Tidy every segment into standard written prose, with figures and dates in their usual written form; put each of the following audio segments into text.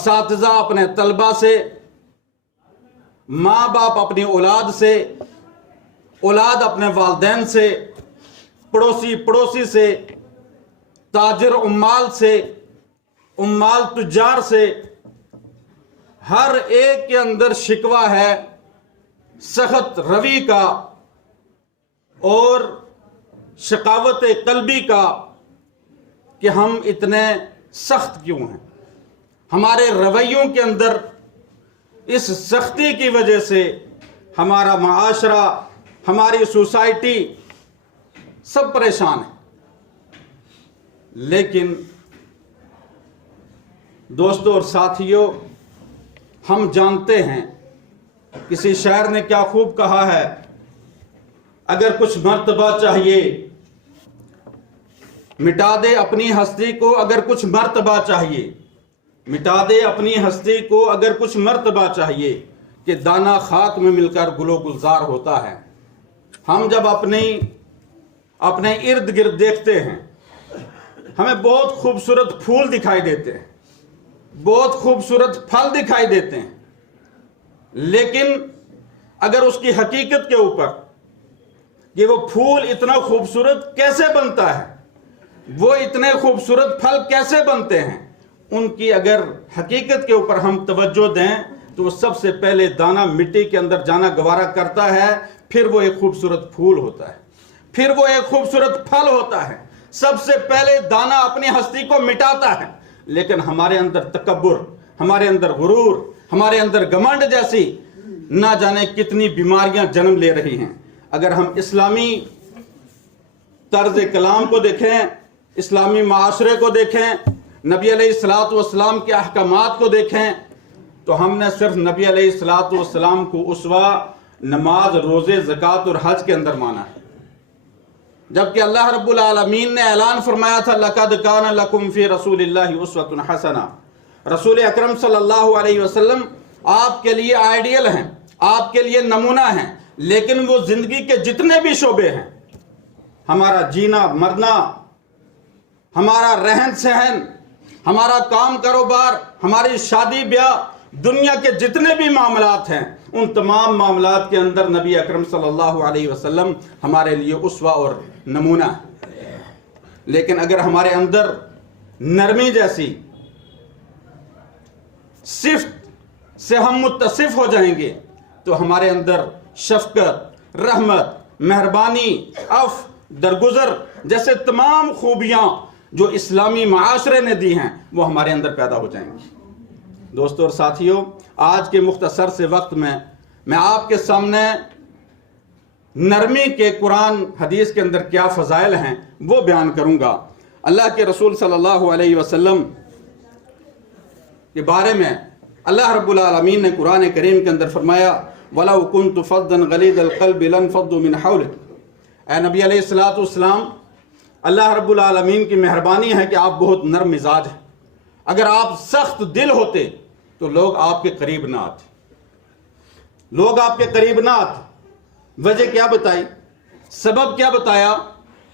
اساتذہ اپنے طلبہ سے، ماں باپ اپنی اولاد سے، اولاد اپنے والدین سے، پڑوسی سے، تاجر عمال سے، عمال تجار سے، ہر ایک کے اندر شکوہ ہے سخت روی کا اور شقاوت قلبی کا کہ ہم اتنے سخت کیوں ہیں۔ ہمارے رویوں کے اندر اس سختی کی وجہ سے ہمارا معاشرہ، ہماری سوسائٹی سب پریشان ہے۔ لیکن دوستوں اور ساتھیوں، ہم جانتے ہیں کسی شاعر نے کیا خوب کہا ہے، اگر کچھ مرتبہ چاہیے مٹا دے اپنی ہستی کو، اگر کچھ مرتبہ چاہیے مٹا دے اپنی ہستی کو، اگر کچھ مرتبہ چاہیے کہ دانہ خاک میں مل کر گل و گلزار ہوتا ہے۔ ہم جب اپنے ارد گرد دیکھتے ہیں، ہمیں بہت خوبصورت پھول دکھائی دیتے ہیں، بہت خوبصورت پھل دکھائی دیتے ہیں، لیکن اگر اس کی حقیقت کے اوپر کہ وہ پھول اتنا خوبصورت کیسے بنتا ہے، وہ اتنے خوبصورت پھل کیسے بنتے ہیں، ان کی اگر حقیقت کے اوپر ہم توجہ دیں تو وہ سب سے پہلے دانہ مٹی کے اندر جانا گوارا کرتا ہے، پھر وہ ایک خوبصورت پھول ہوتا ہے، پھر وہ ایک خوبصورت پھل ہوتا ہے۔ سب سے پہلے دانہ اپنی ہستی کو مٹاتا ہے، لیکن ہمارے اندر تکبر، ہمارے اندر غرور، ہمارے اندر گھمنڈ جیسی نہ جانے کتنی بیماریاں جنم لے رہی ہیں۔ اگر ہم اسلامی طرز کلام کو دیکھیں، اسلامی معاشرے کو دیکھیں، نبی علیہ السلام کے احکامات کو دیکھیں، تو ہم نے صرف نبی علیہ السلام کو اسوہ نماز، روزے، زکوٰۃ اور حج کے اندر مانا ہے، جبکہ اللہ رب العالمین نے اعلان فرمایا تھا لَقَدْ كَانَ لَكُمْ فِي رَسُولِ اللَّهِ أُسْوَةٌ حَسَنَةٌ۔ رسول اکرم صلی اللہ علیہ وسلم آپ کے لیے آئیڈیل ہیں، آپ کے لیے نمونہ ہیں، لیکن وہ زندگی کے جتنے بھی شعبے ہیں، ہمارا جینا مرنا، ہمارا رہن سہن، ہمارا کام کاروبار، ہماری شادی بیاہ، دنیا کے جتنے بھی معاملات ہیں، ان تمام معاملات کے اندر نبی اکرم صلی اللہ علیہ وسلم ہمارے لیے اسوہ اور نمونہ ہے۔ لیکن اگر ہمارے اندر نرمی جیسی صفت سے ہم متصف ہو جائیں گے تو ہمارے اندر شفقت، رحمت، مہربانی، عفو، درگزر جیسے تمام خوبیاں جو اسلامی معاشرے نے دی ہیں وہ ہمارے اندر پیدا ہو جائیں گی۔ دوستو اور ساتھیوں، آج کے مختصر سے وقت میں آپ کے سامنے نرمی کے قرآن حدیث کے اندر کیا فضائل ہیں وہ بیان کروں گا۔ اللہ کے رسول صلی اللہ علیہ وسلم کے بارے میں اللہ رب العالمین نے قرآن کریم کے اندر فرمایا وَلَوْ كُنْتُ فَضًّا غَلِيظَ الْقَلْبِ لَانفَضُّوا مِنْ حَوْلِكَ۔ اے نبی علیہ السلام، اللہ رب العالمین کی مہربانی ہے کہ آپ بہت نرم مزاج ہیں۔ اگر آپ سخت دل ہوتے تو لوگ آپ کے قریب نہ آتے، لوگ آپ کے قریب نہ آتے۔ وجہ کیا بتائی؟ سبب کیا بتایا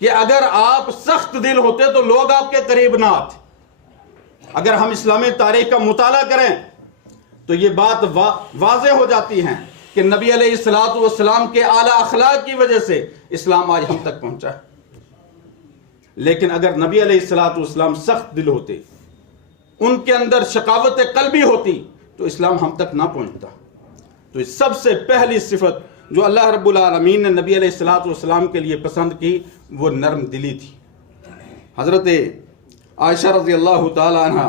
کہ اگر آپ سخت دل ہوتے تو لوگ آپ کے قریب نہ آتے۔ اگر ہم اسلامی تاریخ کا مطالعہ کریں تو یہ بات واضح ہو جاتی ہے کہ نبی علیہ السلام کے اعلیٰ اخلاق کی وجہ سے اسلام آج ہم تک پہنچا ہے۔ لیکن اگر نبی علیہ السلام سخت دل ہوتے، ان کے اندر شقاوت قلبی ہوتی تو اسلام ہم تک نہ پہنچتا۔ تو سب سے پہلی صفت جو اللہ رب العالمین نے نبی علیہ السلام کے لیے پسند کی وہ نرم دلی تھی۔ حضرت عائشہ رضی اللہ تعالیٰ عنہ،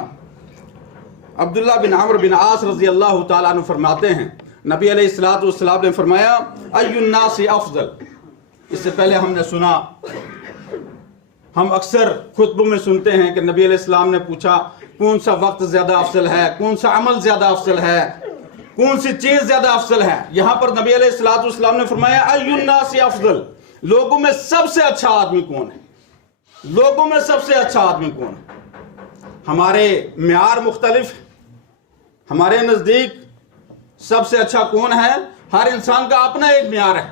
عبداللہ بن عمرو بن عاص رضی اللہ تعالیٰ عنہ فرماتے ہیں نبی علیہ السلام نے فرمایا ای الناس افضل۔ اس سے پہلے ہم نے سنا، ہم اکثر خطبوں میں سنتے ہیں کہ نبی علیہ السلام نے پوچھا کون سا وقت زیادہ افضل ہے، کون سا عمل زیادہ افضل ہے، کون سی چیز زیادہ افضل ہے۔ یہاں پر نبی علیہ السلام نے فرمایا ای الناس افضل، لوگوں میں سب سے اچھا آدمی کون ہے، لوگوں میں سب سے اچھا آدمی کون ہے۔ ہمارے معیار مختلف، ہمارے نزدیک سب سے اچھا کون ہے، ہر انسان کا اپنا ایک معیار ہے،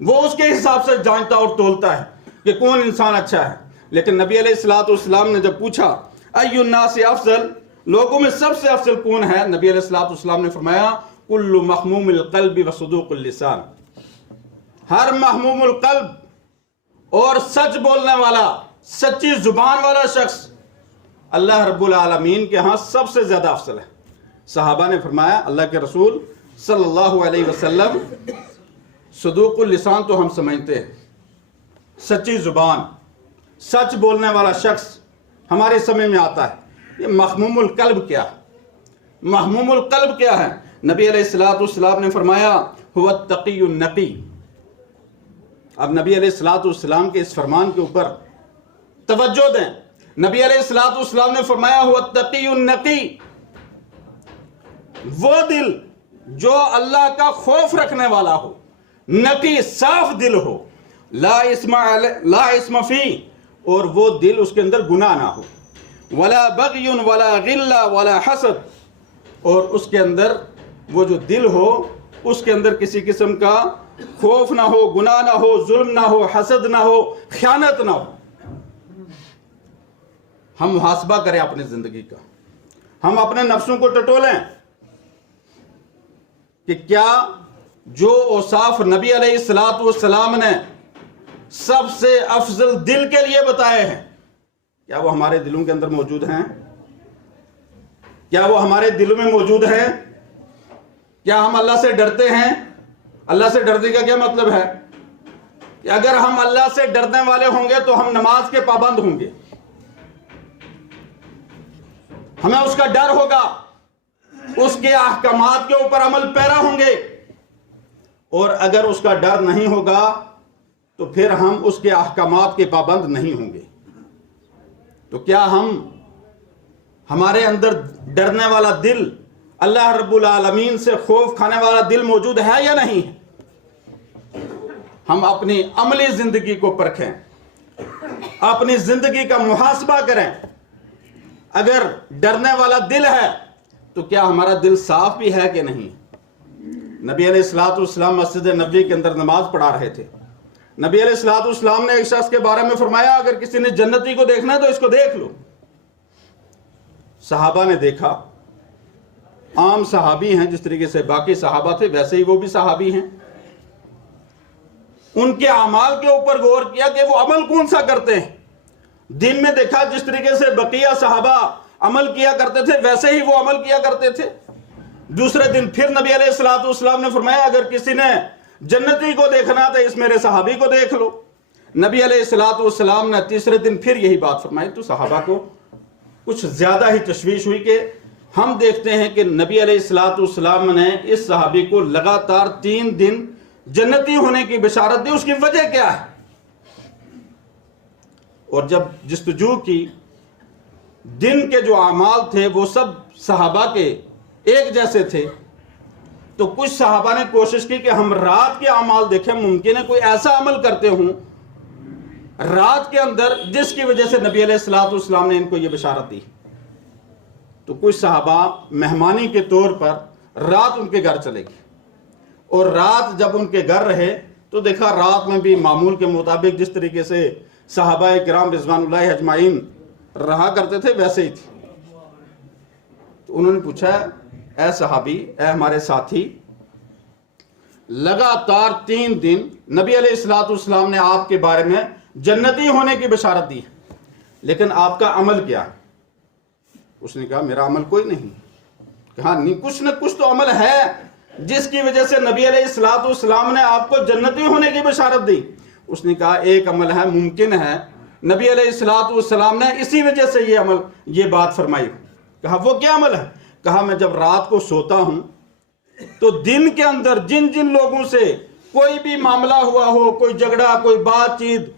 وہ اس کے حساب سے جانتا اور تولتا ہے کہ کون انسان اچھا ہے۔ لیکن نبی علیہ السلام نے جب پوچھا ای الناس افضل، لوگوں میں سب سے افضل کون ہے؟ نبی علیہ الصلوۃ والسلام نے فرمایا کل محموم القلب وصدوق اللسان، ہر محموم القلب اور سچ بولنے والا، سچی زبان والا شخص اللہ رب العالمین کے ہاں سب سے زیادہ افضل ہے۔ صحابہ نے فرمایا اللہ کے رسول صلی اللہ علیہ وسلم صدوق اللسان تو ہم سمجھتے ہیں سچی زبان، سچ بولنے والا شخص ہمارے سمجھ میں آتا ہے، یہ محموم القلب کیا ہے؟ محموم القلب کیا ہے؟ نبی علیہ الصلوۃ والسلام نے فرمایا هو التقی النقی۔ اب نبی علیہ الصلوۃ والسلام کے اس فرمان کے اوپر توجہ دیں۔ نبی علیہ الصلوۃ والسلام نے فرمایا هو التقی النقی، وہ دل جو اللہ کا خوف رکھنے والا ہو، نقی صاف دل ہو، لا اسم فی، اور وہ دل اس کے اندر گناہ نہ ہو، ولا بغی ولا غل ولا حسد، اور اس کے اندر وہ جو دل ہو اس کے اندر کسی قسم کا خوف نہ ہو، گناہ نہ ہو، ظلم نہ ہو، حسد نہ ہو، خیانت نہ ہو۔ ہم محاسبہ کریں اپنی زندگی کا، ہم اپنے نفسوں کو ٹٹولیں کہ کیا جو اوصاف نبی علیہ الصلوۃ والسلام نے سب سے افضل دل کے لیے بتائے ہیں، کیا وہ ہمارے دلوں کے اندر موجود ہیں؟ کیا وہ ہمارے دلوں میں موجود ہیں؟ کیا ہم اللہ سے ڈرتے ہیں؟ اللہ سے ڈرنے کا کیا مطلب ہے کہ اگر ہم اللہ سے ڈرنے والے ہوں گے تو ہم نماز کے پابند ہوں گے، ہمیں اس کا ڈر ہوگا، اس کے احکامات کے اوپر عمل پیرا ہوں گے، اور اگر اس کا ڈر نہیں ہوگا تو پھر ہم اس کے احکامات کے پابند نہیں ہوں گے۔ تو کیا ہمارے اندر ڈرنے والا دل، اللہ رب العالمین سے خوف کھانے والا دل موجود ہے یا نہیں ہے؟ ہم اپنی عملی زندگی کو پرکھیں، اپنی زندگی کا محاسبہ کریں۔ اگر ڈرنے والا دل ہے تو کیا ہمارا دل صاف بھی ہے کہ نہیں؟ نبی علیہ الصلوۃ والسلام مسجد نبوی کے اندر نماز پڑھا رہے تھے۔ نبی علیہ الصلوۃ والسلام نے ایک شخص کے بارے میں فرمایا اگر کسی نے جنتی کو دیکھنا ہے تو اس کو دیکھ لو۔ صحابہ نے دیکھا، عام صحابی ہیں جس طریقے سے باقی صحابہ تھے ویسے ہی وہ بھی صحابی ہیں، ان کے اعمال کے اوپر غور کیا کہ وہ عمل کون سا کرتے ہیں۔ دن میں دیکھا جس طریقے سے بقیہ صحابہ عمل کیا کرتے تھے ویسے ہی وہ عمل کیا کرتے تھے۔ دوسرے دن پھر نبی علیہ الصلوۃ والسلام نے فرمایا اگر کسی نے جنتی کو دیکھنا تو اس میرے صحابی کو دیکھ لو۔ نبی علیہ الصلوۃ والسلام نے تیسرے دن پھر یہی بات فرمائی، تو صحابہ کو کچھ زیادہ ہی تشویش ہوئی کہ ہم دیکھتے ہیں کہ نبی علیہ الصلوۃ والسلام نے اس صحابی کو لگاتار 3 دن جنتی ہونے کی بشارت دی، اس کی وجہ کیا ہے؟ اور جب جستجو کی، دن کے جو اعمال تھے وہ سب صحابہ کے ایک جیسے تھے، تو کچھ صحابہ نے کوشش کی کہ ہم رات کے اعمال دیکھیں، ممکن ہے کوئی ایسا عمل کرتے ہوں رات کے اندر جس کی وجہ سے نبی علیہ الصلوۃ والسلام نے ان کو یہ بشارت دی۔ تو کچھ صحابہ مہمانی کے طور پر رات ان کے گھر چلے گئے، اور رات جب ان کے گھر رہے تو دیکھا رات میں بھی معمول کے مطابق جس طریقے سے صحابہ کرام رضوان اللہ اجمعین رہا کرتے تھے ویسے ہی تھی۔ تو انہوں نے پوچھا اے صحابی، اے ہمارے ساتھی، لگاتار 3 دن نبی علیہ الصلوۃ والسلام نے آپ کے بارے میں جنتی ہونے کی بشارت دی، لیکن آپ کا عمل کیا ہے؟ اس نے کہا میرا عمل کوئی نہیں۔ کہا نہیں، کچھ نہ کچھ تو عمل ہے جس کی وجہ سے نبی علیہ الصلوۃ والسلام نے آپ کو جنتی ہونے کی بشارت دی۔ اس نے کہا ایک عمل ہے، ممکن ہے نبی علیہ الصلوۃ والسلام نے اسی وجہ سے یہ بات فرمائی۔ کہا وہ کیا عمل ہے؟ کہا میں جب رات کو سوتا ہوں تو دن کے اندر جن جن لوگوں سے کوئی بھی معاملہ ہوا ہو، کوئی جھگڑا، کوئی بات چیت،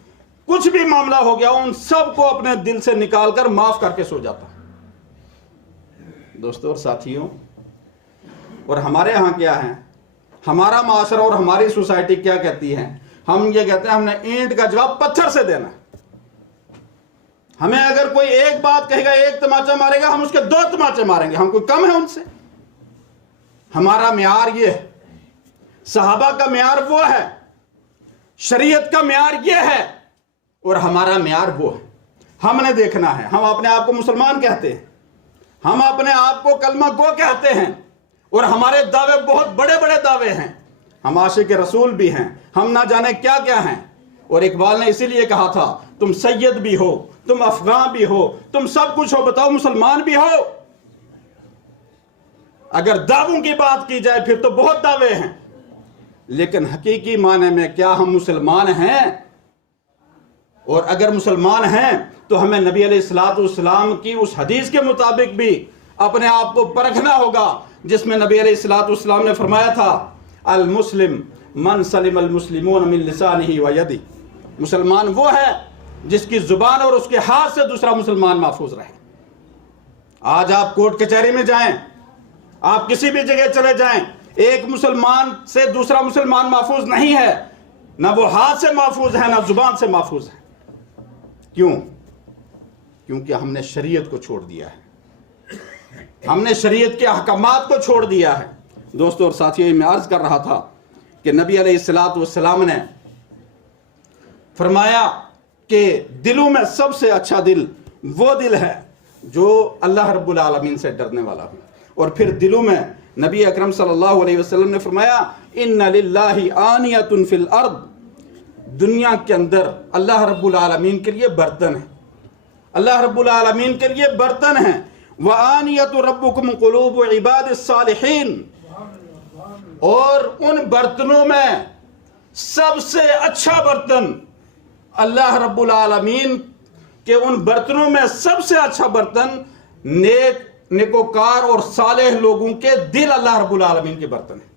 کچھ بھی معاملہ ہو گیا، ان سب کو اپنے دل سے نکال کر معاف کر کے سو جاتا۔ دوستوں اور ساتھیوں، اور ہمارے ہاں کیا ہے، ہمارا معاشرہ اور ہماری سوسائٹی کیا کہتی ہے؟ ہم یہ کہتے ہیں ہم نے اینٹ کا جواب پتھر سے دینا۔ ہمیں اگر کوئی ایک بات کہے گا، ایک تماچا مارے گا، ہم اس کے 2 تماچے ماریں گے۔ ہم کوئی کم ہے ان سے؟ ہمارا معیار یہ ہے، صحابہ کا معیار وہ ہے، شریعت کا معیار یہ ہے، اور ہمارا معیار وہ ہے۔ ہم نے دیکھنا ہے، ہم اپنے آپ کو مسلمان کہتے ہیں، ہم اپنے آپ کو کلمہ گو کہتے ہیں اور ہمارے دعوے بہت بڑے بڑے دعوے ہیں، ہم عاشق رسول بھی ہیں، ہم نہ جانے کیا کیا ہیں۔ اور اقبال نے اسی لیے کہا تھا تم سید بھی ہو، تم افغان بھی ہو، تم سب کچھ ہو، بتاؤ مسلمان بھی ہو۔ اگر دعووں کی بات کی جائے پھر تو بہت دعوے ہیں، لیکن حقیقی معنی میں کیا ہم مسلمان ہیں؟ اور اگر مسلمان ہیں تو ہمیں نبی علیہ السلام کی اس حدیث کے مطابق بھی اپنے آپ کو پرکھنا ہوگا جس میں نبی علیہ السلام نے فرمایا تھا المسلم من سلم المسلمون من لسانہ و یدہ، مسلمان وہ ہے جس کی زبان اور اس کے ہاتھ سے دوسرا مسلمان محفوظ رہے۔ آج آپ کورٹ کچہری میں جائیں، آپ کسی بھی جگہ چلے جائیں، ایک مسلمان سے دوسرا مسلمان محفوظ نہیں ہے، نہ وہ ہاتھ سے محفوظ ہے نہ زبان سے محفوظ ہے۔ کیوں؟ کیونکہ ہم نے شریعت کو چھوڑ دیا ہے، ہم نے شریعت کے احکامات کو چھوڑ دیا ہے۔ دوستو اور ساتھیوں، میں عرض کر رہا تھا کہ نبی علیہ السلام نے فرمایا کہ دلوں میں سب سے اچھا دل وہ دل ہے جو اللہ رب العالمین سے ڈرنے والا ہو۔ اور پھر دلوں میں نبی اکرم صلی اللہ علیہ وسلم نے فرمایا ان للہ آنیۃ فی الارض، دنیا کے اندر اللہ رب العالمین کے لیے برتن ہیں، اللہ رب العالمین کے لیے برتن ہیں۔ وَآنِيَةُ رَبُّكُمْ قُلُوبُ عِبَادِ الصَّالِحِينَ، اور ان برتنوں میں سب سے اچھا برتن اللہ رب العالمین کے ان برتنوں میں سب سے اچھا برتن نیکوکار اور صالح لوگوں کے دل اللہ رب العالمین کے برتن ہیں۔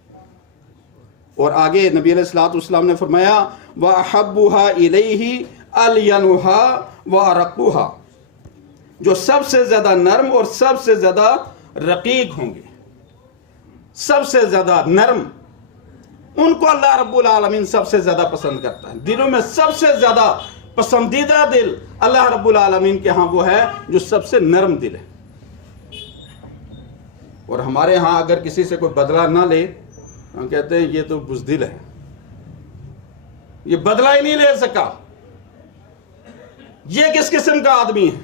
اور آگے نبی علیہ السلام نے فرمایا وَأَحَبُّهَا إِلَيْهِ أَلْيَنُهَا وَأَرَقُّهَا، جو سب سے زیادہ نرم اور سب سے زیادہ رقیق ہوں گے، سب سے زیادہ نرم، ان کو اللہ رب العالمین سب سے زیادہ پسند کرتا ہے۔ دلوں میں سب سے زیادہ پسندیدہ دل اللہ رب العالمین کے ہاں وہ ہے جو سب سے نرم دل ہے۔ اور ہمارے ہاں اگر کسی سے کوئی بدلہ نہ لے، ہم کہتے ہیں یہ تو بزدل ہے، یہ بدلہ ہی نہیں لے سکا، یہ کس قسم کا آدمی ہے۔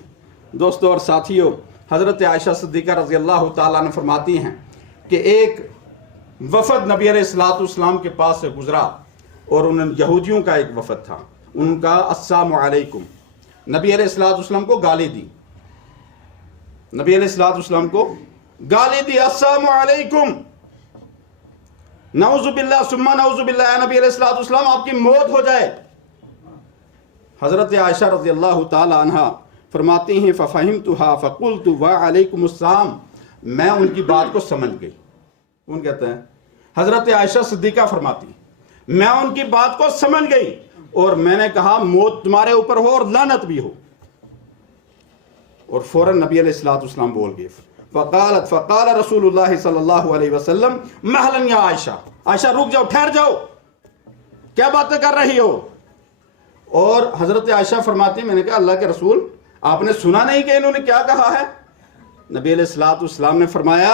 دوستو اور ساتھیوں، حضرت عائشہ صدیقہ رضی اللہ تعالیٰ عنہ فرماتی ہیں کہ ایک وفد نبی علیہ السلام کے پاس سے گزرا، اور ان یہودیوں کا ایک وفد تھا، ان کا السلام علیکم، نبی علیہ السلام کو گالی دی، نبی علیہ السلام کو گالی دی، السلام علیکم، نعوذ باللہ ثم نعوذ باللہ، اے نبی علیہ السلام آپ کی موت ہو جائے۔ حضرت عائشہ رضی اللہ تعالی عنہ فرماتی ہیں فَفَهِمْتُهَا فَقُلْتُ وَعَلَيْكُمُ السَّلَامُ، میں ان کی بات کو سمجھ گئی۔ کون کہتے ہیں؟ حضرت عائشہ صدیقہ فرماتی ہیں میں ان کی بات کو سمجھ گئی اور میں نے کہا موت تمہارے اوپر ہو اور لعنت بھی ہو۔ اور فوراً نبی علیہ السلام بول گئے، فقال رسول اللہ صلی اللہ علیہ وسلم مہلا یا عائشہ، عائشہ رک جاؤ، ٹھہر جاؤ، کیا باتیں کر رہی ہو؟ اور حضرت عائشہ فرماتی میں نے کہا اللہ کے رسول آپ نے سنا نہیں کہ انہوں نے کیا کہا ہے؟ نبی علیہ السلام نے فرمایا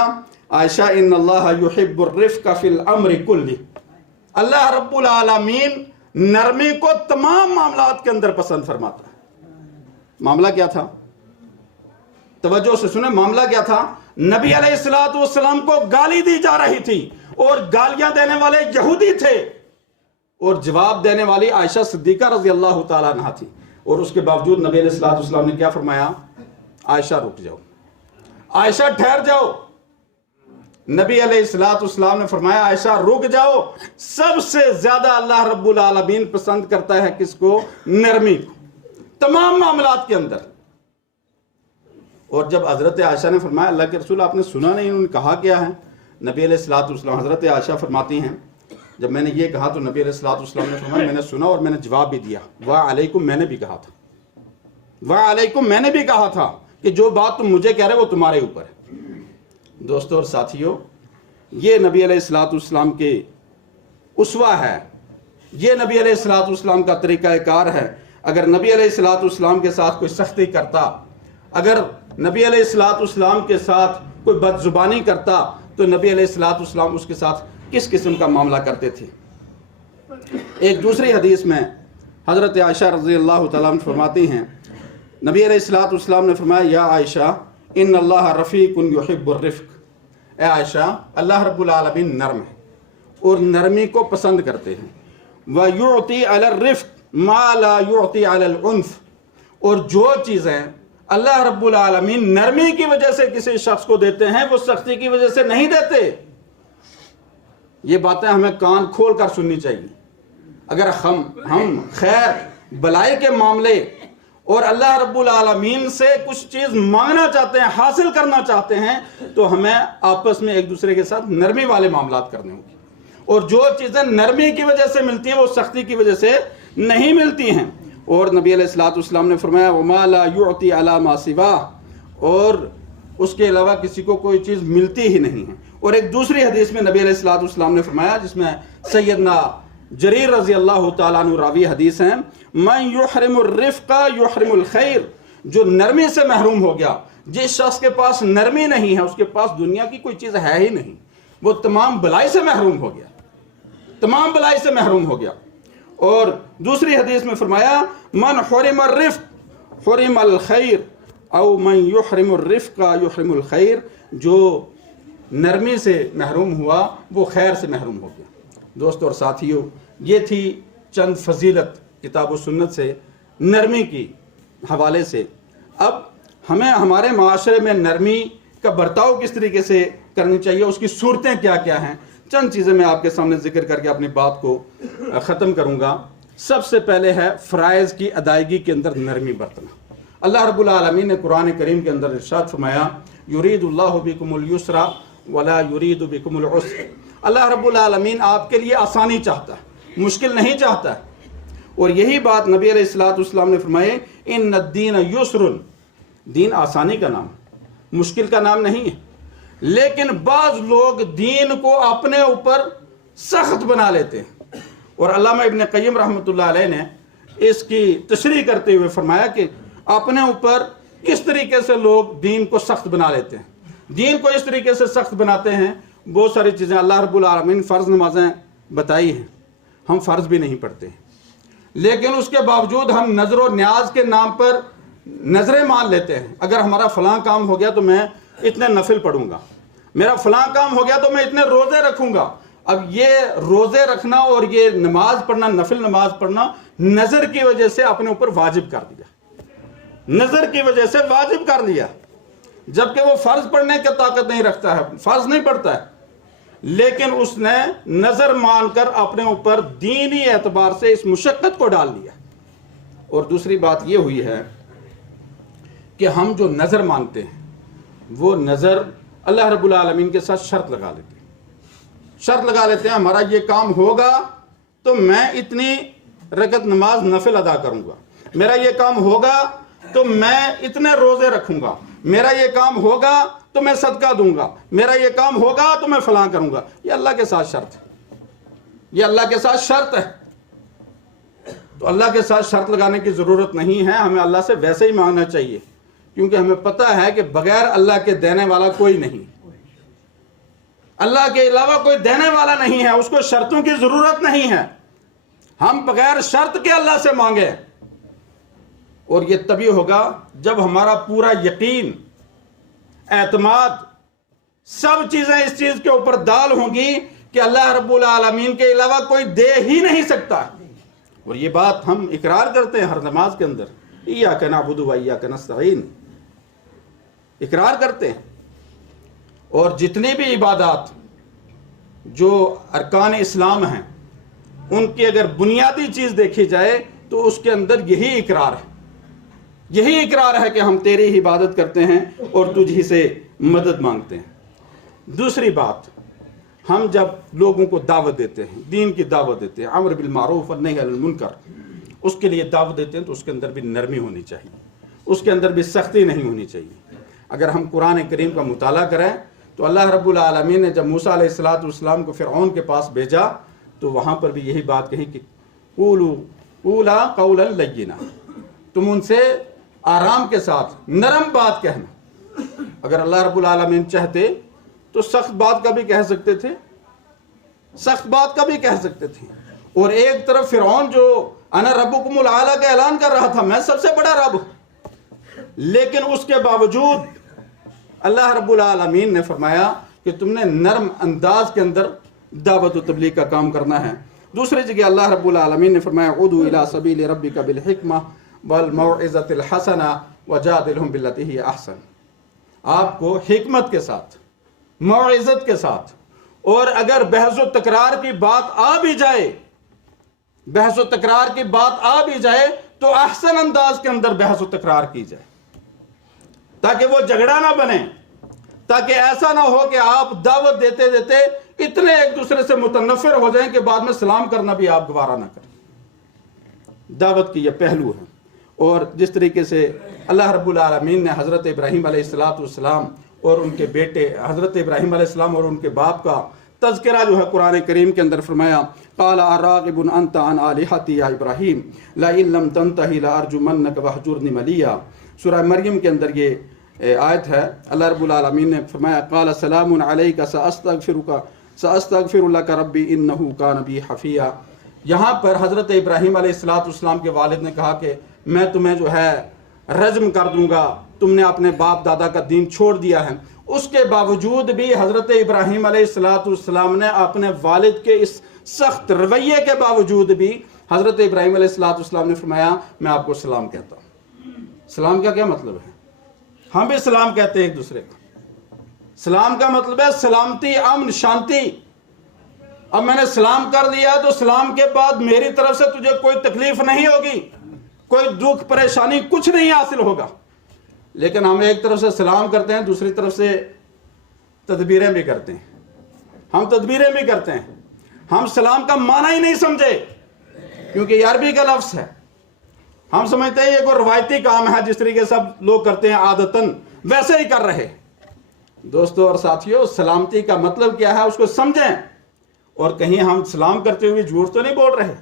عائشہ ان اللہ یحب الرفق فی الامر کلہ، اللہ رب العالمین نرمی کو تمام معاملات کے اندر پسند فرماتا ہے۔ معاملہ کیا تھا؟ توجہ سے سنیں، معاملہ کیا تھا؟ نبی علیہ السلام کو گالی دی جا رہی تھی اور گالیاں دینے والے یہودی تھے، اور جواب دینے والی عائشہ صدیقہ رضی اللہ تعالیٰ عنہ تھی، اور اس کے باوجود نبی علیہ السلام نے کیا فرمایا؟ عائشہ رک جاؤ، عائشہ ٹھہر جاؤ۔ نبی علیہ السلام نے فرمایا عائشہ رک جاؤ، سب سے زیادہ اللہ رب العالمین پسند کرتا ہے کس کو؟ نرمی کو، تمام معاملات کے اندر۔ اور جب حضرت عائشہ نے فرمایا اللہ کے رسول آپ نے سنا نہیں انہوں نے کہا کیا ہے؟ نبی علیہ السلام، حضرت عائشہ فرماتی ہیں جب میں نے یہ کہا تو نبی علیہ السلام نے فرمایا میں نے سنا اور میں نے جواب بھی دیا، وعلیکم، میں نے بھی کہا تھا، وعلیکم، میں نے بھی کہا تھا کہ جو بات تم مجھے کہہ رہے وہ تمہارے اوپر ہے۔ دوستو اور ساتھیوں، یہ نبی علیہ السلام کے اسوہ ہے، یہ نبی علیہ السلام کا طریقہ کار ہے۔ اگر نبی علیہ السلام کے ساتھ کوئی سختی کرتا، اگر نبی علیہ السلام کے ساتھ کوئی بد زبانی کرتا تو نبی علیہ السلام اس کے ساتھ کس قسم کا معاملہ کرتے تھے؟ ایک دوسری حدیث میں حضرت عائشہ رضی اللہ تعالیٰ عنہ فرماتی ہیں نبی علیہ السلام نے فرمایا یا عائشہ ان اللہ رفیق یحب الرفق، اے عائشہ اللہ رب العالمین نرم ہے اور نرمی کو پسند کرتے ہیں۔ وَيُعْطِي عَلَى الرِّفْقِ مَا لَا يُعْطِي عَلَى الْعُنْفِ، اور جو چیزیں اللہ رب العالمین نرمی کی وجہ سے کسی شخص کو دیتے ہیں وہ سختی کی وجہ سے نہیں دیتے۔ یہ باتیں ہمیں کان کھول کر سننی چاہیے۔ اگر ہم خیر بلائی کے معاملے اور اللہ رب العالمین سے کچھ چیز مانگنا چاہتے ہیں، حاصل کرنا چاہتے ہیں، تو ہمیں آپس میں ایک دوسرے کے ساتھ نرمی والے معاملات کرنے ہوں گے، اور جو چیزیں نرمی کی وجہ سے ملتی ہیں وہ سختی کی وجہ سے نہیں ملتی ہیں۔ اور نبی علیہ الصلوۃ والسلام نے فرمایا وَمَا لَا يُعْطِي عَلَى مَا سِوَاهُ، اور اس کے علاوہ کسی کو کوئی چیز ملتی ہی نہیں ہے۔ اور ایک دوسری حدیث میں نبی علیہ الصلوۃ والسلام نے فرمایا، جس میں سیدنا جریر رضی اللہ تعالیٰ عنہ راوی حدیث ہیں، مَن يُحْرِمُ الرِّفْقَ يُحْرِمُ الْخَيْرَ، جو نرمی سے محروم ہو گیا، جس شخص کے پاس نرمی نہیں ہے اس کے پاس دنیا کی کوئی چیز ہے ہی نہیں، وہ تمام بلائی سے محروم ہو گیا، تمام بلائی سے محروم ہو گیا۔ اور دوسری حدیث میں فرمایا من حرم الرفق حرم الخیر او من یحرم الرفق یحرم الخیر، جو نرمی سے محروم ہوا وہ خیر سے محروم ہو گیا۔ دوستو اور ساتھیو، یہ تھی چند فضیلت کتاب و سنت سے نرمی کی حوالے سے۔ اب ہمیں ہمارے معاشرے میں نرمی کا برتاؤ کس طریقے سے کرنی چاہیے، اس کی صورتیں کیا کیا ہیں، چند چیزیں میں آپ کے سامنے ذکر کر کے اپنی بات کو ختم کروں گا۔ سب سے پہلے ہے فرائض کی ادائیگی کے اندر نرمی برتنا۔ اللہ رب العالمین نے قرآن کریم کے اندر ارشاد فرمایا یرید اللہ بکم الیسر ولا یرید بکم العسر، اللہ رب العالمین آپ کے لیے آسانی چاہتا ہے، مشکل نہیں چاہتا ہے۔ اور یہی بات نبی علیہ الصلوۃ والسلام نے فرمائے ان الدین یسر، دین آسانی کا نام، مشکل کا نام نہیں ہے۔ لیکن بعض لوگ دین کو اپنے اوپر سخت بنا لیتے ہیں، اور علامہ ابن قیم رحمۃ اللہ علیہ نے اس کی تشریح کرتے ہوئے فرمایا کہ اپنے اوپر کس طریقے سے لوگ دین کو سخت بنا لیتے ہیں۔ دین کو اس طریقے سے سخت بناتے ہیں، بہت ساری چیزیں اللہ رب العالمین فرض نمازیں بتائی ہیں، ہم فرض بھی نہیں پڑھتے ہیں، لیکن اس کے باوجود ہم نظر و نیاز کے نام پر نظریں مان لیتے ہیں۔ اگر ہمارا فلاں کام ہو گیا تو میں اتنے نفل پڑھوں گا، میرا فلاں کام ہو گیا تو میں اتنے روزے رکھوں گا۔ اب یہ روزے رکھنا اور یہ نماز پڑھنا، نفل نماز پڑھنا، نظر کی وجہ سے اپنے اوپر واجب کر دیا، نظر کی وجہ سے واجب کر دیا، جبکہ وہ فرض پڑھنے کی طاقت نہیں رکھتا ہے، فرض نہیں پڑھتا ہے، لیکن اس نے نظر مان کر اپنے اوپر دینی اعتبار سے اس مشقت کو ڈال دیا۔ اور دوسری بات یہ ہوئی ہے کہ ہم جو نظر مانتے ہیں وہ نظر اللہ رب العالمین کے ساتھ شرط لگا لیتے ہیں، شرط لگا لیتے ہیں ہمارا یہ کام ہوگا تو میں اتنی رکعت نماز نفل ادا کروں گا، میرا یہ کام ہوگا تو میں اتنے روزے رکھوں گا، میرا یہ کام ہوگا تو میں صدقہ دوں گا، میرا یہ کام ہوگا تو میں فلاں کروں گا۔ یہ اللہ کے ساتھ شرط ہے، یہ اللہ کے ساتھ شرط ہے۔ تو اللہ کے ساتھ شرط لگانے کی ضرورت نہیں ہے، ہمیں اللہ سے ویسے ہی مانگنا چاہیے، کیونکہ ہمیں پتہ ہے کہ بغیر اللہ کے دینے والا کوئی نہیں، اللہ کے علاوہ کوئی دینے والا نہیں ہے، اس کو شرطوں کی ضرورت نہیں ہے۔ ہم بغیر شرط کے اللہ سے مانگیں، اور یہ تبھی ہوگا جب ہمارا پورا یقین، اعتماد، سب چیزیں اس چیز کے اوپر دال ہوں گی کہ اللہ رب العالمین کے علاوہ کوئی دے ہی نہیں سکتا۔ اور یہ بات ہم اقرار کرتے ہیں ہر نماز کے اندر، ایاک نعبد و ایاک نستعین، اقرار کرتے ہیں۔ اور جتنی بھی عبادات جو ارکان اسلام ہیں ان کی اگر بنیادی چیز دیکھی جائے تو اس کے اندر یہی اقرار ہے، یہی اقرار ہے کہ ہم تیری ہی عبادت کرتے ہیں اور تجھ ہی سے مدد مانگتے ہیں۔ دوسری بات، ہم جب لوگوں کو دعوت دیتے ہیں، دین کی دعوت دیتے ہیں، امر بالمعروف اور نہی عن المنکر، اس کے لیے دعوت دیتے ہیں تو اس کے اندر بھی نرمی ہونی چاہیے، اس کے اندر بھی سختی نہیں ہونی چاہیے۔ اگر ہم قرآن کریم کا مطالعہ کریں تو اللہ رب العالمین نے جب موسیٰ علیہ السلام کو فرعون کے پاس بھیجا تو وہاں پر بھی یہی بات کہی کہ قولا قولا لینا، تم ان سے آرام کے ساتھ نرم بات کہنا۔ اگر اللہ رب العالمین چاہتے تو سخت بات کا بھی کہہ سکتے تھے، سخت بات کا بھی کہہ سکتے تھے۔ اور ایک طرف فرعون جو انا ربکم الاعلی کا اعلان کر رہا تھا، میں سب سے بڑا رب، لیکن اس کے باوجود اللہ رب العالمین نے فرمایا کہ تم نے نرم انداز کے اندر دعوت و تبلیغ کا کام کرنا ہے۔ دوسری جگہ اللہ رب العالمین نے فرمایا ادعو الی سبیل ربک بالحکمہ والموعظۃ الحسنہ وجادلہم باللتی ہی احسن۔ آپ کو حکمت کے ساتھ، موعظت کے ساتھ، اور اگر بحث و تکرار کی بات آ بھی جائے، بحث و تکرار کی بات آ بھی جائے تو احسن انداز کے اندر بحث و تکرار کی جائے، تاکہ وہ جھگڑا نہ بنے، تاکہ ایسا نہ ہو کہ آپ دعوت دیتے دیتے اتنے ایک دوسرے سے متنفر ہو جائیں کہ بعد میں سلام کرنا بھی آپ گوارا نہ کریں۔ دعوت کی یہ پہلو ہے۔ اور جس طریقے سے اللہ رب العالمین نے حضرت ابراہیم علیہ السلام اور ان کے بیٹے حضرت ابراہیم علیہ السلام اور ان کے باپ کا تذکرہ جو ہے قرآن کریم کے اندر فرمایا قال اراغب انت عن الہتی یا ابراہیم لئن لم تنتہی لارجمنک وہجرنی ملیا۔ سورہ مریم کے اندر یہ آیت ہے۔ اللہ رب العالمین نے فرمایا قال سلام علیک ساستغفر لک ربی انہ کان بی حفیہ۔ یہاں پر حضرت ابراہیم علیہ السلام کے والد نے کہا کہ میں تمہیں جو ہے رجم کر دوں گا، تم نے اپنے باپ دادا کا دین چھوڑ دیا ہے۔ اس کے باوجود بھی حضرت ابراہیم علیہ السلام نے اپنے والد کے اس سخت رویے کے باوجود بھی حضرت ابراہیم علیہ السلام نے فرمایا میں آپ کو سلام کہتا ہوں۔ سلام کا کیا مطلب ہے؟ ہم بھی سلام کہتے ہیں ایک دوسرے کو۔ سلام کا مطلب ہے سلامتی، امن، شانتی۔ اب میں نے سلام کر دیا تو سلام کے بعد میری طرف سے تجھے کوئی تکلیف نہیں ہوگی، کوئی دکھ پریشانی کچھ نہیں حاصل ہوگا۔ لیکن ہم ایک طرف سے سلام کرتے ہیں، دوسری طرف سے تدبیریں بھی کرتے ہیں۔ ہم تدبیریں بھی کرتے ہیں، ہم سلام کا معنی ہی نہیں سمجھے، کیونکہ یہ عربی کا لفظ ہے۔ ہم سمجھتے ہیں یہ کوئی روایتی کام ہے، جس طریقے سے سب لوگ کرتے ہیں عادتاً ویسے ہی کر رہے۔ دوستو اور ساتھیو، سلامتی کا مطلب کیا ہے اس کو سمجھیں، اور کہیں ہم سلام کرتے ہوئے جھوٹ تو نہیں بول رہے۔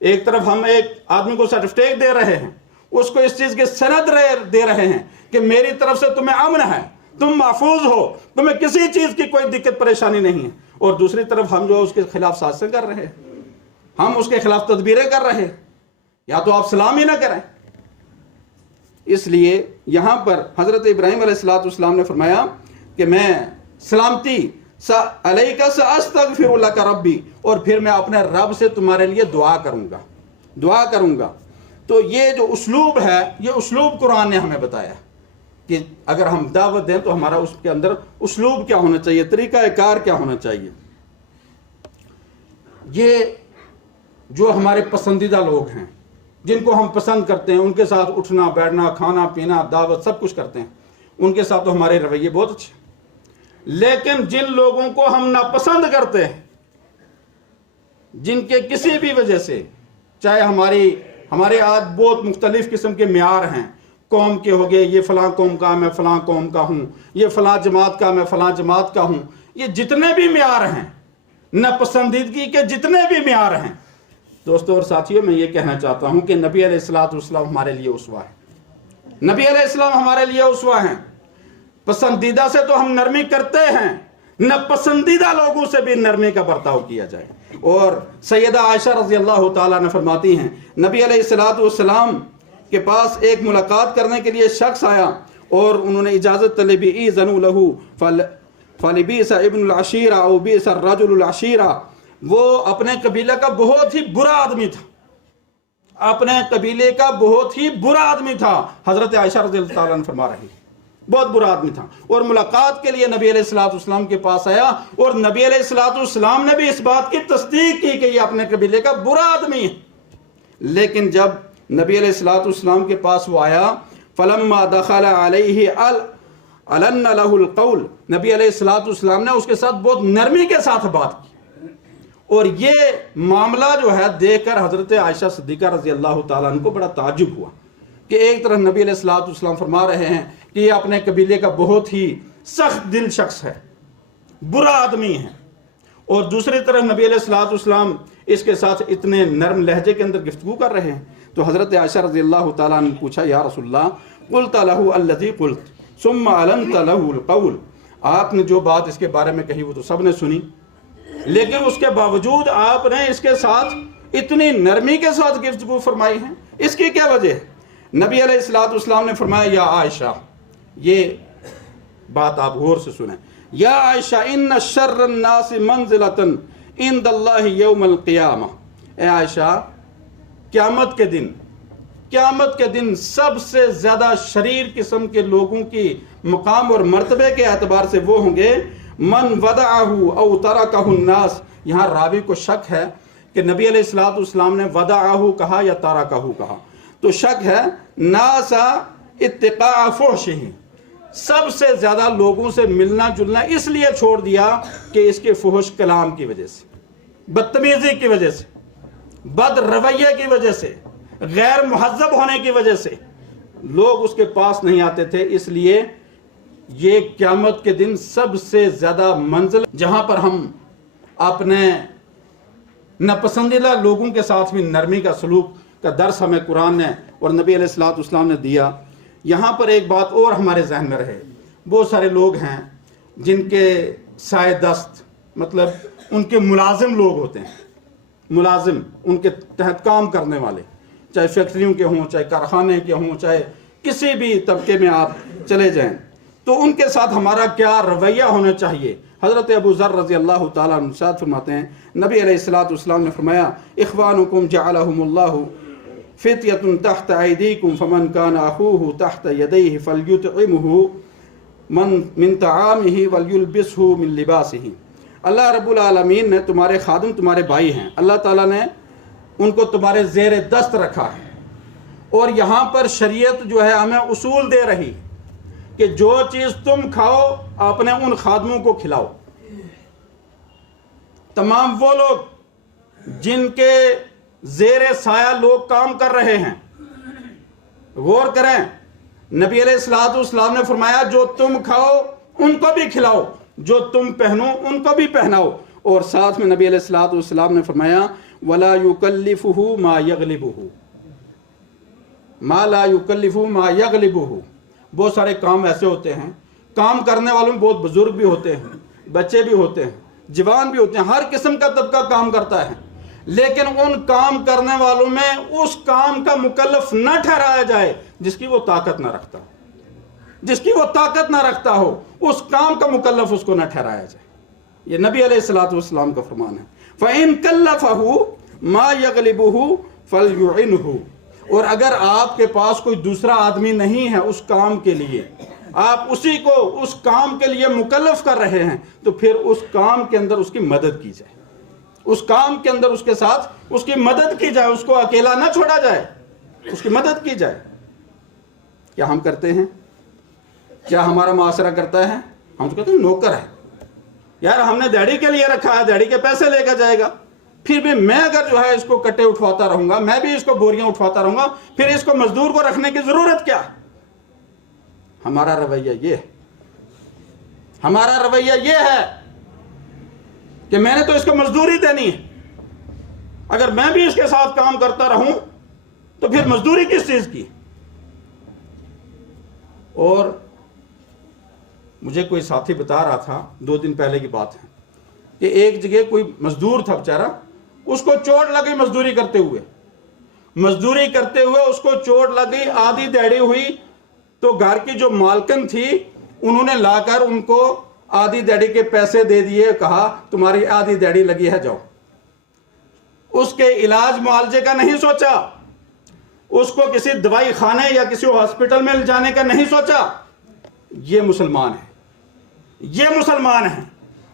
ایک طرف ہم ایک آدمی کو سرٹیفکیٹ دے رہے ہیں، اس کو اس چیز کی سند دے رہے ہیں کہ میری طرف سے تمہیں امن ہے، تم محفوظ ہو، تمہیں کسی چیز کی کوئی دقت پریشانی نہیں ہے، اور دوسری طرف ہم جو اس کے خلاف سازشیں کر رہے ہیں، ہم اس کے خلاف تدبیریں کر رہے ہیں۔ یا تو آپ سلام ہی نہ کریں۔ اس لیے یہاں پر حضرت ابراہیم علیہ السلام نے فرمایا کہ میں سلامتی علیک ساستغفر لک ربی، اور پھر میں اپنے رب سے تمہارے لیے دعا کروں گا۔ تو یہ جو اسلوب ہے، یہ اسلوب قرآن نے ہمیں بتایا کہ اگر ہم دعوت دیں تو ہمارا اس کے اندر اسلوب کیا ہونا چاہیے، طریقہ کار کیا ہونا چاہیے۔ یہ جو ہمارے پسندیدہ لوگ ہیں، جن کو ہم پسند کرتے ہیں، ان کے ساتھ اٹھنا بیٹھنا، کھانا پینا، دعوت سب کچھ کرتے ہیں، ان کے ساتھ تو ہمارے رویے بہت اچھے۔ لیکن جن لوگوں کو ہم ناپسند کرتے ہیں، جن کے کسی بھی وجہ سے، چاہے ہمارے آج بہت مختلف قسم کے معیار ہیں، قوم کے ہو گئے، یہ فلاں قوم کا میں فلاں قوم کا ہوں، یہ فلاں جماعت کا میں فلاں جماعت کا ہوں، یہ جتنے بھی معیار ہیں، ناپسندیدگی کے جتنے بھی معیار ہیں، دوستو اور ساتھیوں، میں یہ کہنا چاہتا ہوں کہ نبی علیہ السلام ہمارے لیے اسوہ ہے۔ نبی علیہ السلام ہمارے لیے اسوہ ہیں۔ پسندیدہ سے تو ہم نرمی کرتے ہیں، ناپسندیدہ لوگوں سے بھی نرمی کا برتاؤ کیا جائے۔ اور سیدہ عائشہ رضی اللہ تعالیٰ نے فرماتی ہیں نبی علیہ السلام کے پاس ایک ملاقات کرنے کے لیے شخص آیا اور انہوں نے اجازت طلبی ایذنوا لہ فلبئس ابن العشیرہ او بئس الرجل العشیرہ۔ وہ اپنے قبیلے کا بہت ہی برا آدمی تھا، اپنے قبیلے کا بہت ہی برا آدمی تھا۔ حضرت عائشہ رضی اللہ تعالیٰ عنہ فرما رہی بہت برا آدمی تھا، اور ملاقات کے لیے نبی علیہ السلام کے پاس آیا، اور نبی علیہ السلام نے بھی اس بات کی تصدیق کی کہ یہ اپنے قبیلے کا برا آدمی ہے۔ لیکن جب نبی علیہ السلام کے پاس وہ آیا، فلما دخل علیہ علن لہ القول، نبی علیہ السلام نے اس کے ساتھ بہت نرمی کے ساتھ بات کی۔ اور یہ معاملہ جو ہے دیکھ کر حضرت عائشہ صدیقہ رضی اللہ تعالیٰ عنہ کو بڑا تعجب ہوا کہ ایک طرف نبی علیہ السلام فرما رہے ہیں کہ یہ اپنے قبیلے کا بہت ہی سخت دل شخص ہے، برا آدمی ہے، اور دوسری طرف نبی علیہ السلام اس کے ساتھ اتنے نرم لہجے کے اندر گفتگو کر رہے ہیں۔ تو حضرت عائشہ رضی اللہ تعالیٰ عنہ نے پوچھا یا رسول اللہ قلت لہ الذی قلت ثم علنت لہ القول، آپ نے جو بات اس کے بارے میں کہی وہ تو سب نے سنی، لیکن اس کے باوجود آپ نے اس کے ساتھ اتنی نرمی کے ساتھ گفتگو فرمائی ہے، اس کی کیا وجہ ہے؟ نبی علیہ السلام نے فرمایا یا عائشہ، بات آپ غور سے سنیں. یا عائشہ ان شر الناس منزلۃ عند اللہ یوم القیامہ. اے عائشہ قیامت کے دن سب سے زیادہ شریر قسم کے لوگوں کی مقام اور مرتبے کے اعتبار سے وہ ہوں گے من ودعہ او ترکہ الناس. یہاں راوی کو شک ہے کہ نبی علیہ الصلوۃ والسلام نے ودعہ کہا یا ترکہ کہا، تو شک ہے. ناسا اتقاء فحشہ، سب سے زیادہ لوگوں سے ملنا جلنا اس لیے چھوڑ دیا کہ اس کے فحش کلام کی وجہ سے، بدتمیزی کی وجہ سے، بد رویے کی وجہ سے، غیر مہذب ہونے کی وجہ سے لوگ اس کے پاس نہیں آتے تھے. اس لیے یہ قیامت کے دن سب سے زیادہ منزل جہاں پر ہم اپنے ناپسندیدہ لوگوں کے ساتھ بھی نرمی کا سلوک کا درس ہمیں قرآن نے اور نبی علیہ الصلوۃ والسلام نے دیا. یہاں پر ایک بات اور ہمارے ذہن میں رہے، بہت سارے لوگ ہیں جن کے سائے دست مطلب ان کے ملازم لوگ ہوتے ہیں، ملازم ان کے تحت کام کرنے والے، چاہے فیکٹریوں کے ہوں، چاہے کارخانے کے ہوں، چاہے کسی بھی طبقے میں آپ چلے جائیں، تو ان کے ساتھ ہمارا کیا رویہ ہونا چاہیے. حضرت ابو ذر رضی اللہ تعالیٰ عنہ ارشاد فرماتے ہیں نبی علیہ الصلوۃ والسلام نے فرمایا اخوانکم جعلہم اللہ فتیۃ تحت ایدیکم فمن کان اخوہ تحت یدیہ فلیطعمہ من طعامہ ولیلبسہ من لباسہ. اللہ رب العالمین نے تمہارے خادم تمہارے بھائی ہیں، اللہ تعالیٰ نے ان کو تمہارے زیر دست رکھا ہے، اور یہاں پر شریعت جو ہے ہمیں اصول دے رہی کہ جو چیز تم کھاؤ اپنے ان خادموں کو کھلاؤ. تمام وہ لوگ جن کے زیر سایہ لوگ کام کر رہے ہیں، غور کریں، نبی علیہ الصلوۃ والسلام نے فرمایا جو تم کھاؤ ان کو بھی کھلاؤ، جو تم پہنو ان کو بھی پہناؤ. اور ساتھ میں نبی علیہ الصلوۃ والسلام نے فرمایا وَلَا يُكَلِّفُهُ مَا يَغْلِبُهُ مَا لَا يُكَلِّفُهُ مَا يَغْلِبُهُ. بہت سارے کام ایسے ہوتے ہیں، کام کرنے والوں میں بہت بزرگ بھی ہوتے ہیں، بچے بھی ہوتے ہیں، جوان بھی ہوتے ہیں، ہر قسم کا طبقہ کام کرتا ہے، لیکن ان کام کرنے والوں میں اس کام کا مکلف نہ ٹھہرایا جائے جس کی وہ طاقت نہ رکھتا ہو، جس کی وہ طاقت نہ رکھتا ہو اس کام کا مکلف اس کو نہ ٹھہرایا جائے. یہ نبی علیہ الصلوۃ والسلام کا فرمان ہے. فَإِن كَلَّفَهُ مَا يَغْلِبُهُ فَلْيُعِنْهُ. اور اگر آپ کے پاس کوئی دوسرا آدمی نہیں ہے اس کام کے لیے، آپ اسی کو اس کام کے لیے مکلف کر رہے ہیں، تو پھر اس کام کے اندر اس کی مدد کی جائے، اس کام کے اندر اس کے ساتھ اس کی مدد کی جائے، اس کو اکیلا نہ چھوڑا جائے، اس کی مدد کی جائے. کیا ہم کرتے ہیں؟ کیا ہمارا معاشرہ کرتا ہے؟ ہم تو کہتے ہیں نوکر ہے، یار ہم نے دیہڑی کے لیے رکھا ہے، دیہڑی کے پیسے لے کر جائے گا، پھر بھی میں اگر جو ہے اس کو کٹے اٹھواتا رہوں گا، میں بھی اس کو بوریاں اٹھواتا رہوں گا، پھر اس کو مزدور کو رکھنے کی ضرورت کیا؟ ہمارا رویہ یہ ہے، ہمارا رویہ یہ ہے کہ میں نے تو اس کو مزدوری دینی ہے، اگر میں بھی اس کے ساتھ کام کرتا رہوں تو پھر مزدوری کس چیز کی؟ اور مجھے کوئی ساتھی بتا رہا تھا 2 دن پہلے کی بات ہے کہ ایک جگہ کوئی مزدور تھا بیچارہ، اس کو چوٹ لگ گئی مزدوری کرتے ہوئے اس کو چوٹ لگ گئی، آدھی دیڑھی ہوئی، تو گھر کی جو مالکن تھی انہوں نے لا کر ان کو آدھی دیڑھی کے پیسے دے دیے، کہا تمہاری آدھی دیڑھی لگی ہے جاؤ. اس کے علاج معالجے کا نہیں سوچا، اس کو کسی دوائی خانے یا کسی ہاسپٹل میں لے جانے کا نہیں سوچا. یہ مسلمان ہیں، یہ مسلمان ہیں،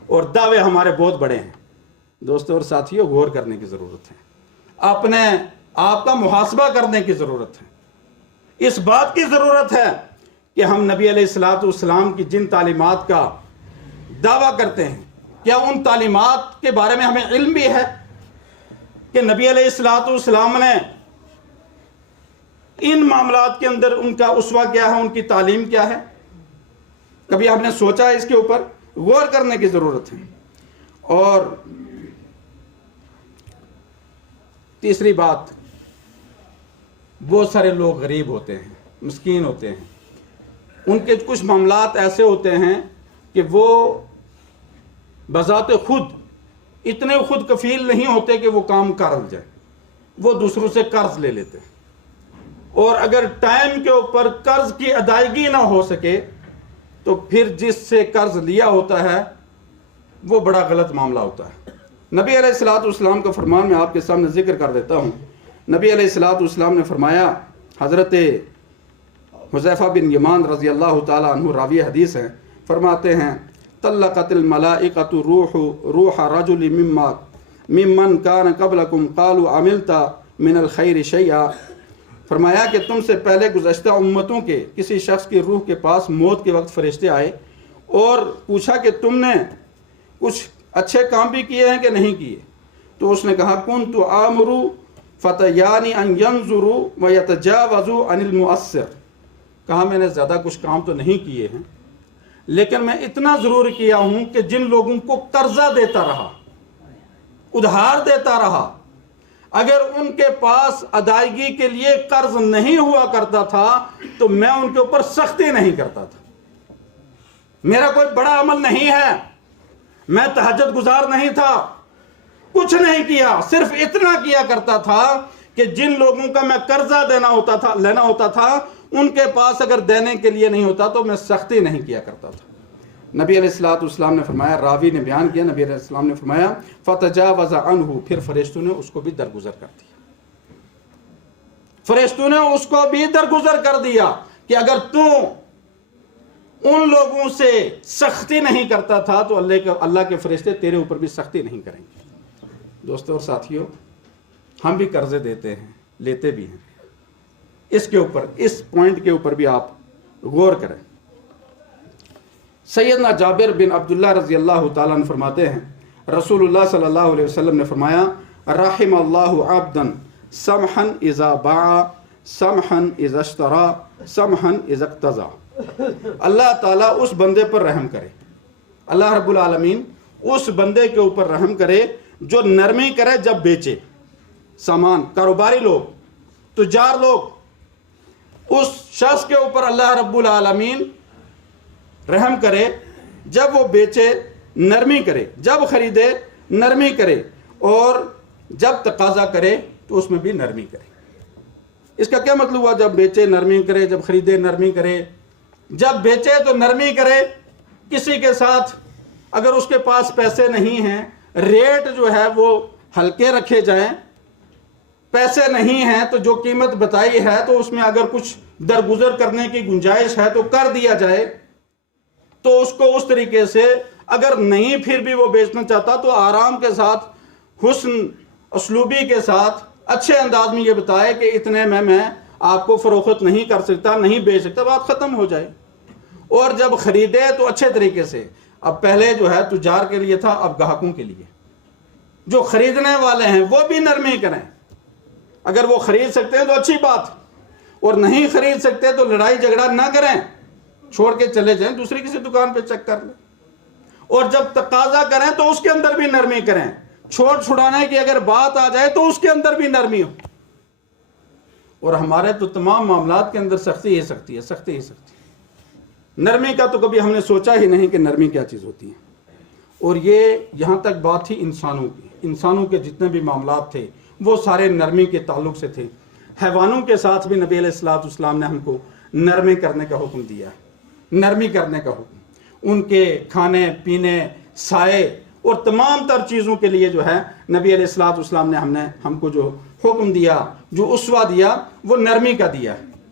اور دعوے ہمارے بہت بڑے ہیں. دوستو اور ساتھیوں، غور کرنے کی ضرورت ہے، اپنے آپ کا محاسبہ کرنے کی ضرورت ہے. اس بات کی ضرورت ہے کہ ہم نبی علیہ الصلوۃ والسلام کی جن تعلیمات کا دعویٰ کرتے ہیں، کیا ان تعلیمات کے بارے میں ہمیں علم بھی ہے کہ نبی علیہ الصلوۃ والسلام نے ان معاملات کے اندر ان کا اسوہ کیا ہے، ان کی تعلیم کیا ہے؟ کبھی آپ نے سوچا ہے اس کے اوپر؟ غور کرنے کی ضرورت ہے. اور تیسری بات، بہت سارے لوگ غریب ہوتے ہیں، مسکین ہوتے ہیں، ان کے کچھ معاملات ایسے ہوتے ہیں کہ وہ بذات خود اتنے خود کفیل نہیں ہوتے کہ وہ کام کر جائیں، وہ دوسروں سے قرض لے لیتے ہیں، اور اگر ٹائم کے اوپر قرض کی ادائیگی نہ ہو سکے تو پھر جس سے قرض لیا ہوتا ہے وہ بڑا غلط معاملہ ہوتا ہے۔ نبی علیہ الصلوۃ والسلام کا فرمان میں آپ کے سامنے ذکر کر دیتا ہوں۔ نبی علیہ الصلوۃ والسلام نے فرمایا، حضرت حذیفہ بن یمان رضی اللہ تعالیٰ عنہ راوی حدیث ہیں، فرماتے ہیں طلقت الملائکۃ روح رجل ممن کان قبلکم قالوا عملت من الخیر شیئا، فرمایا کہ تم سے پہلے گزشتہ امتوں کے کسی شخص کی روح کے پاس موت کے وقت فرشتے آئے اور پوچھا کہ تم نے کچھ اچھے کام بھی کیے ہیں کہ نہیں کیے؟ تو اس نے کہا کنت آمر فتیانی ان ینظروا ویتجاوزوا عن المؤثر، کہا میں نے زیادہ کچھ کام تو نہیں کیے ہیں، لیکن میں اتنا ضرور کیا ہوں کہ جن لوگوں کو قرضہ دیتا رہا، ادھار دیتا رہا، اگر ان کے پاس ادائیگی کے لیے قرض نہیں ہوا کرتا تھا تو میں ان کے اوپر سختی نہیں کرتا تھا۔ میرا کوئی بڑا عمل نہیں ہے، میں تہجد گزار نہیں تھا، کچھ نہیں کیا، صرف اتنا کیا کرتا تھا کہ جن لوگوں کا میں قرضہ لینا ہوتا تھا ان کے پاس اگر دینے کے لیے نہیں ہوتا تو میں سختی نہیں کیا کرتا تھا۔ نبی علیہ الصلوۃ والسلام نے فرمایا، راوی نے بیان کیا، نبی علیہ السلام نے فرمایا فتجاوز عنہ، پھر فرشتوں نے اس کو بھی درگزر کر دیا، فرشتوں نے اس کو بھی درگزر کر دیا کہ اگر تو ان لوگوں سے سختی نہیں کرتا تھا تو اللہ کے فرشتے تیرے اوپر بھی سختی نہیں کریں گے۔ دوستو اور ساتھیوں، ہم بھی قرضے دیتے ہیں، لیتے بھی ہیں، اس کے اوپر، اس پوائنٹ کے اوپر بھی آپ غور کریں۔ سیدنا جابر بن عبداللہ رضی اللہ تعالیٰ عنہ فرماتے ہیں رسول اللہ صلی اللہ علیہ وسلم نے فرمایا رحم اللہ عبدا سمحا اذا باع سمحا اذا اشترى سمحا اذا اقتضى، اللہ تعالیٰ اس بندے پر رحم کرے، اللہ رب العالمین اس بندے کے اوپر رحم کرے جو نرمی کرے جب بیچے سامان، کاروباری لوگ، تجار لوگ، اس شخص کے اوپر اللہ رب العالمین رحم کرے جب وہ بیچے نرمی کرے، جب خریدے نرمی کرے، اور جب تقاضا کرے تو اس میں بھی نرمی کرے۔ اس کا کیا مطلب ہوا؟ جب بیچے نرمی کرے، جب خریدے نرمی کرے، جب بیچے تو نرمی کرے، کسی کے ساتھ اگر اس کے پاس پیسے نہیں ہیں، ریٹ جو ہے وہ ہلکے رکھے جائیں، پیسے نہیں ہیں تو جو قیمت بتائی ہے تو اس میں اگر کچھ درگزر کرنے کی گنجائش ہے تو کر دیا جائے، تو اس کو اس طریقے سے، اگر نہیں پھر بھی وہ بیچنا چاہتا تو آرام کے ساتھ، حسن اسلوبی کے ساتھ، اچھے انداز میں یہ بتائے کہ اتنے میں آپ کو فروخت نہیں کر سکتا، نہیں بیچ سکتا، بات ختم ہو جائے۔ اور جب خریدے تو اچھے طریقے سے، اب پہلے جو ہے تجار کے لیے تھا، اب گاہکوں کے لیے، جو خریدنے والے ہیں وہ بھی نرمی کریں، اگر وہ خرید سکتے ہیں تو اچھی بات، اور نہیں خرید سکتے تو لڑائی جھگڑا نہ کریں، چھوڑ کے چلے جائیں، دوسری کسی دکان پہ چیک کر لیں، اور جب تقاضا کریں تو اس کے اندر بھی نرمی کریں، چھوڑ چھڑانے کی اگر بات آ جائے تو اس کے اندر بھی نرمی ہو۔ اور ہمارے تو تمام معاملات کے اندر سختی ہی سختی ہے، سختی ہی سختی ہے، نرمی کا تو کبھی ہم نے سوچا ہی نہیں کہ نرمی کیا چیز ہوتی ہے۔ اور یہ یہاں تک بات تھی انسانوں کی، انسانوں کے جتنے بھی معاملات تھے وہ سارے نرمی کے تعلق سے تھے۔ حیوانوں کے ساتھ بھی نبی علیہ الصلوۃ والسلام نے ہم کو نرمی کرنے کا حکم دیا ہے، نرمی کرنے کا حکم، ان کے کھانے پینے، سائے اور تمام تر چیزوں کے لیے جو ہے نبی علیہ الصلوۃ والسلام نے ہم کو جو حکم دیا، جو اسوہ دیا، وہ نرمی کا دیا ہے۔